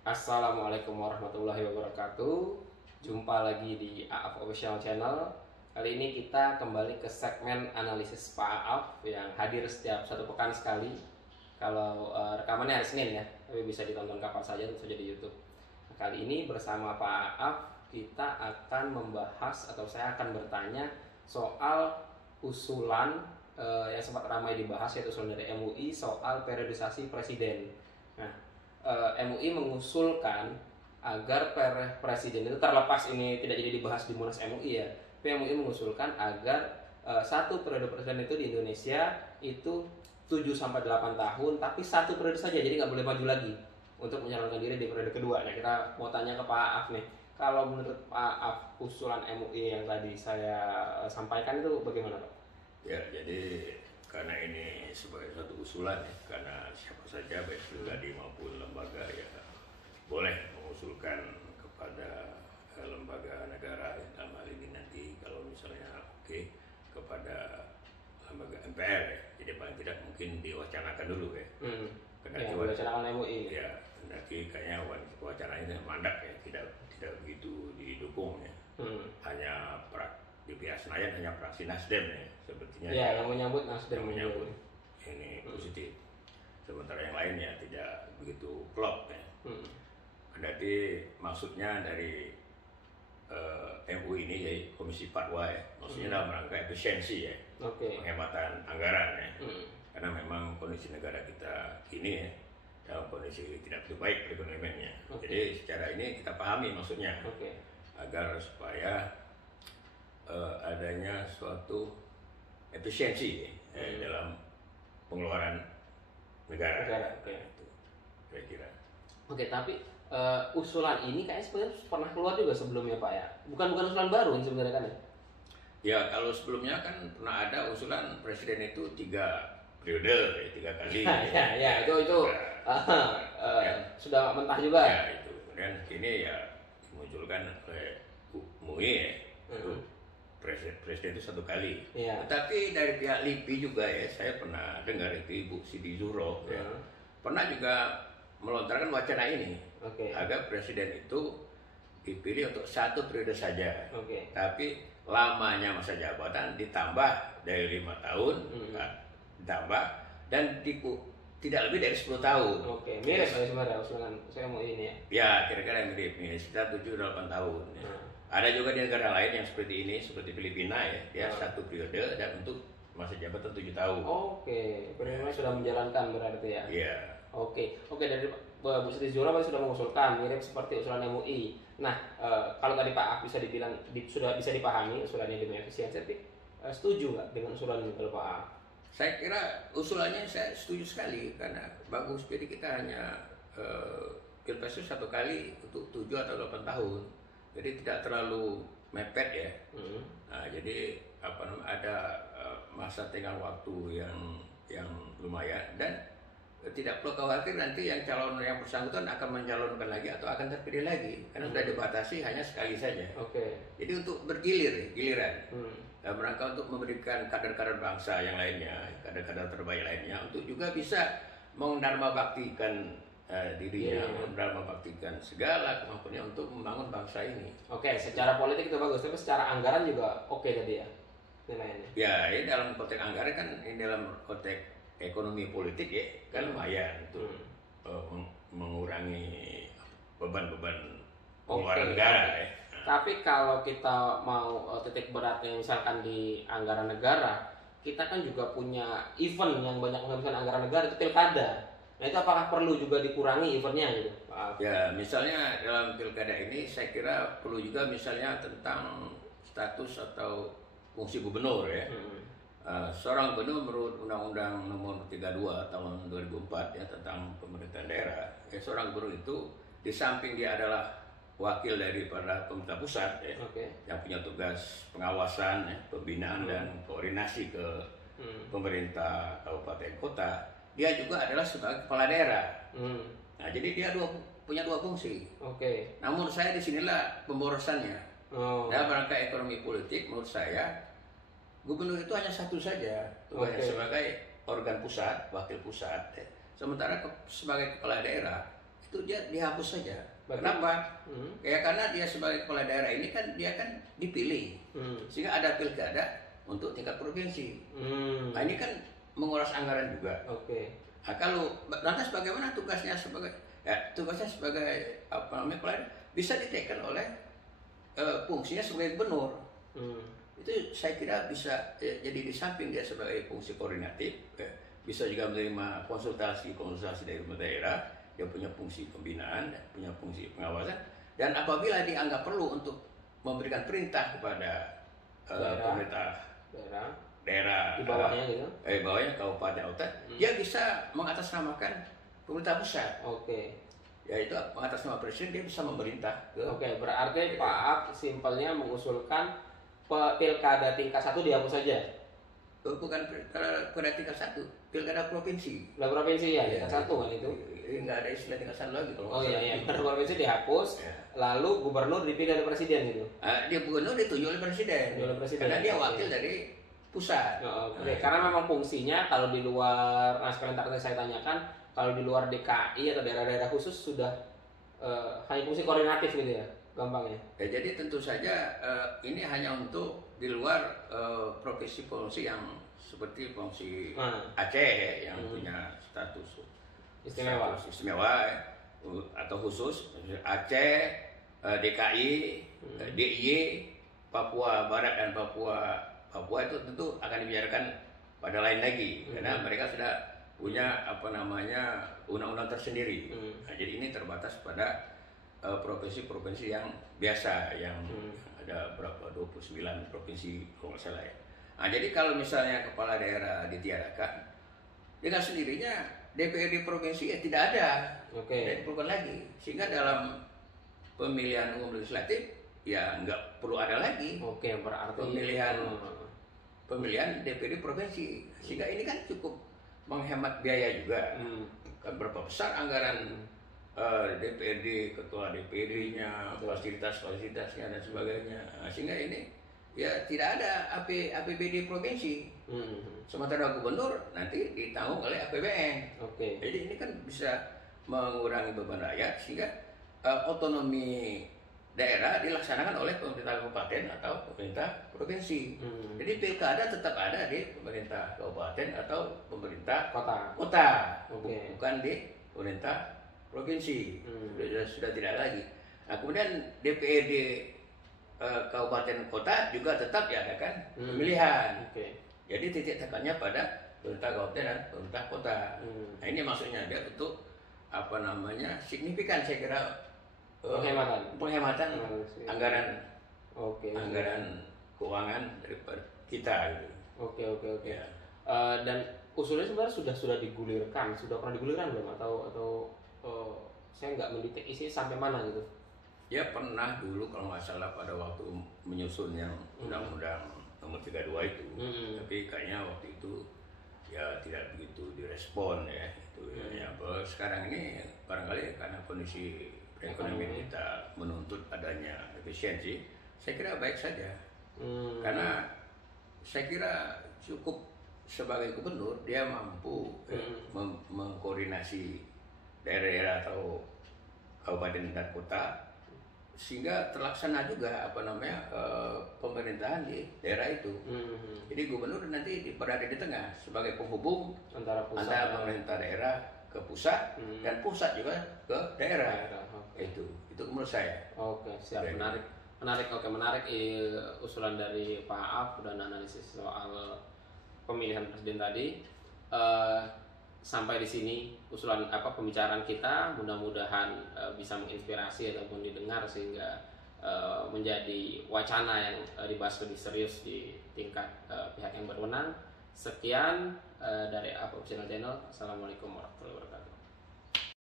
Assalamualaikum warahmatullahi wabarakatuh. Jumpa lagi di AAF Official Channel. Kali ini kita kembali ke segmen analisis Pak Aaf yang hadir setiap satu pekan sekali. Kalau rekamannya hari Senin ya, tapi bisa ditonton kapan saja, tentu saja di YouTube. Nah, kali ini bersama Pak Aaf kita akan membahas atau saya akan bertanya soal usulan yang sempat ramai dibahas, yaitu usulan dari MUI soal periodisasi presiden. Nah, MUI mengusulkan agar presiden itu, terlepas ini tidak jadi dibahas di Munas MUI ya, tapi MUI mengusulkan agar satu periode presiden itu di Indonesia itu 7 sampai 8 tahun, tapi satu periode saja, jadi nggak boleh maju lagi untuk mencalonkan diri di periode kedua. Nah, kita mau tanya ke Pak Aaf nih, kalau menurut Pak Aaf usulan MUI yang tadi saya sampaikan itu bagaimana Pak? Ya, jadi karena ini sebagai satu usulan ya, karena siapa saja baik pribadi maupun lembaga ya boleh mengusulkan kepada lembaga negara, dalam hal ini nanti kalau misalnya kepada lembaga MPR ya, jadi paling tidak mungkin diwacanakan dulu ya. Ya, diwacanakan MUI. Ya, nanti kayaknya wacananya mandek ya, tidak begitu didukung ya. Hanya di pihak Senayan hanya fraksi Nasdem ya, sepertinya ya, yang menyambut Nasdem, yang menyambut ini positif, sementara yang lainnya tidak begitu klop ya. Berarti maksudnya dari MUI ini ya Komisi Fatwa ya, maksudnya dalam rangka efisiensi ya, penghematan anggaran ya, karena memang kondisi negara kita kini ya dalam kondisi tidak begitu baik perekonomiannya. Jadi secara ini kita pahami maksudnya, agar supaya adanya suatu efisiensi dalam pengeluaran negara. Itu kira-kira. Tapi usulan ini kayaknya sebenarnya pernah keluar juga sebelumnya Pak ya. Bukan usulan baru ini sebenarnya kan ya? Ya, kalau sebelumnya kan pernah ada usulan presiden itu 3 periode, 3 kali. Ya, itu sudah mentah juga. Ya, itu. Kemudian kini ya dimunculkan oleh MUI ya. Presiden itu 1 kali. Tetapi dari pihak LIPI juga ya, saya pernah dengar itu Ibu Siti Zuro ya, pernah juga melontarkan wacana ini, agar presiden itu dipilih untuk 1 periode saja, tapi lamanya masa jabatan ditambah dari 5 tahun, ditambah dan tidak lebih dari 10 tahun. Mirip sebenarnya usulan saya mau ini ya. Ya, kira-kira mirip, sekitar 7-8 tahun. Ya. Ada juga di negara lain yang seperti ini, seperti Filipina ya, 1 periode dan untuk masa jabatan 7 tahun. Filipina sudah menjalankan berarti ya. Iya. Dari Bu Siti Zura sudah mengusulkan mirip seperti usulan MUI. Nah, kalau tadi Pak Ak bisa dibilang sudah bisa dipahami usulannya demi efisiensi, tapi setuju nggak dengan usulan ini kalau Pak Ak? Saya kira usulannya saya setuju sekali, karena bagus. Jadi kita hanya pilpres itu 1 kali untuk 7 atau 8 tahun. Jadi tidak terlalu mepet ya. Nah, jadi ada masa tenggang waktu yang lumayan, dan tidak perlu khawatir nanti yang calon yang bersangkutan akan mencalonkan lagi atau akan terpilih lagi, karena sudah dibatasi hanya sekali saja. Jadi untuk giliran dalam rangka untuk memberikan kader-kader bangsa yang lainnya, kader-kader terbaik lainnya, untuk juga bisa mendharma baktikan dirinya, mendharma baktikan segala kemampuannya untuk membangun bangsa ini. Secara politik itu bagus, tapi secara anggaran juga tadi ya nilainya. Ya, ini dalam konteks anggaran kan, ini dalam konteks ekonomi politik ya, kan lumayan untuk mengurangi beban-beban pengeluaran negara ya. Tapi kalau kita mau titik beratnya misalkan di anggaran negara, kita kan juga punya event yang banyak menghabiskan anggaran negara, itu pilkada. Nah, itu apakah perlu juga dikurangi eventnya gitu? Ya, misalnya dalam pilkada ini saya kira perlu juga misalnya tentang status atau fungsi gubernur ya. Seorang gubernur menurut Undang-Undang Nomor 32 Tahun 2004 ya, tentang pemerintahan daerah. Seorang gubernur itu di samping dia adalah wakil daripada pemerintah pusat ya, yang punya tugas pengawasan ya, pembinaan dan koordinasi ke pemerintah kabupaten kota, dia juga adalah sebagai kepala daerah. Nah, jadi dia punya 2 fungsi. Namun saya disinilah pemborosannya. Dalam rangka ekonomi politik, menurut saya gubernur itu hanya 1 saja tugasnya, sebagai organ pusat, wakil pusat. Sementara sebagai kepala daerah itu dia dihapus saja. Berarti- Kenapa? Ya karena dia sebagai kepala daerah ini kan dia kan dipilih, sehingga ada pilkada untuk tingkat provinsi. Nah ini kan menguras anggaran juga. Oke. Nah, kalau lantas bagaimana tugasnya sebagai apa namanya kepala daerah? Bisa diteken oleh fungsinya sebagai gubernur. Itu saya kira bisa jadi di samping dia sebagai fungsi koordinatif, bisa juga menerima konsultasi dari daerah, dia punya fungsi pembinaan, punya fungsi pengawasan, dan apabila dianggap perlu untuk memberikan perintah kepada pemerintah daerah Di bawahnya gitu. Bawahnya kabupaten kota, dia bisa mengatasnamakan pemerintah pusat. Oke. Yaitu mengatasnamakan presiden, dia bisa memerintah ke. Oke, berarti Pak Ab simpelnya mengusulkan pilkada tingkat 1 dihapus saja. Bukan pilkada tingkat 1, pilkada provinsi. Lah provinsi ya, tingkat 1 kan itu. Nggak ada istilah tingkat 1 lagi kalau Oh iya, pilkada provinsi dihapus, lalu gubernur dipilih oleh presiden gitu. Dia gubernur ditunjuk oleh presiden. Karena dia wakil dari pusat. Oke, karena memang fungsinya kalau di luar, sekalian tadi saya tanyakan, kalau di luar DKI atau daerah-daerah khusus sudah hanya fungsi koordinatif gitu ya, gampangnya. Ya, jadi tentu saja ini hanya untuk di luar provinsi-provinsi yang seperti provinsi Aceh yang punya status istimewa atau khusus, Aceh, DKI, DIY, Papua Barat dan Papua itu tentu akan dibiarkan pada lain lagi karena mereka sudah punya undang-undang tersendiri. Nah, jadi ini terbatas pada provinsi-provinsi yang biasa yang ada berapa 29 provinsi kalau nggak salah ya. Nah, jadi kalau misalnya kepala daerah ditiadakan dengan sendirinya DPRD provinsi tidak ada, tidak diperlukan lagi, sehingga dalam pemilihan umum legislatif ya nggak perlu ada lagi. Berarti pemilihan DPRD provinsi, sehingga ini kan cukup menghemat biaya juga. Kan berapa besar anggaran DPRD, ketua DPRD-nya, fasilitasnya dan sebagainya. Nah, sehingga ini ya tidak ada APBD provinsi. Sementara gubernur nanti ditanggung oleh APBN. Jadi ini kan bisa mengurangi beban rakyat sehingga otonomi daerah dilaksanakan oleh pemerintah kabupaten atau pemerintah provinsi. Jadi pilkada tetap ada di pemerintah kabupaten atau pemerintah kota. Bukan di pemerintah provinsi. Sudah tidak lagi. Nah, kemudian DPRD kabupaten kota juga tetap diadakan pemilihan. Jadi titik tekannya pada pemerintah kabupaten dan pemerintah kota. Nah, ini maksudnya dia untuk signifikan saya kira penghematan anggaran anggaran keuangan daripada kita gitu. Ya. Dan usulnya sebenarnya sudah digulirkan, sudah pernah digulirkan belum atau saya nggak mendetek isi sampai mana gitu? Ya pernah dulu kalau nggak salah pada waktu menyusun yang undang-undang nomor 32 itu, tapi kayaknya waktu itu ya tidak begitu direspon ya itu ya. Sekarang ini barangkali karena kondisi perekonomian kita menuntut adanya efisiensi, saya kira baik saja. Karena saya kira cukup sebagai gubernur dia mampu mengkoordinasi daerah-daerah atau kabupaten dan kota sehingga terlaksana juga pemerintahan di daerah itu. Jadi gubernur nanti berada di tengah sebagai penghubung antara pemerintah daerah ke pusat dan pusat juga ke daerah. Itu menurut saya. Siap. Menarik usulan dari Pak Af dan analisis soal pemilihan presiden tadi. Sampai di sini usulan pembicaraan kita, mudah-mudahan bisa menginspirasi ataupun didengar sehingga menjadi wacana yang dibahas lebih serius di tingkat pihak yang berwenang. Sekian dari Af Official Channel. Assalamualaikum warahmatullahi wabarakatuh.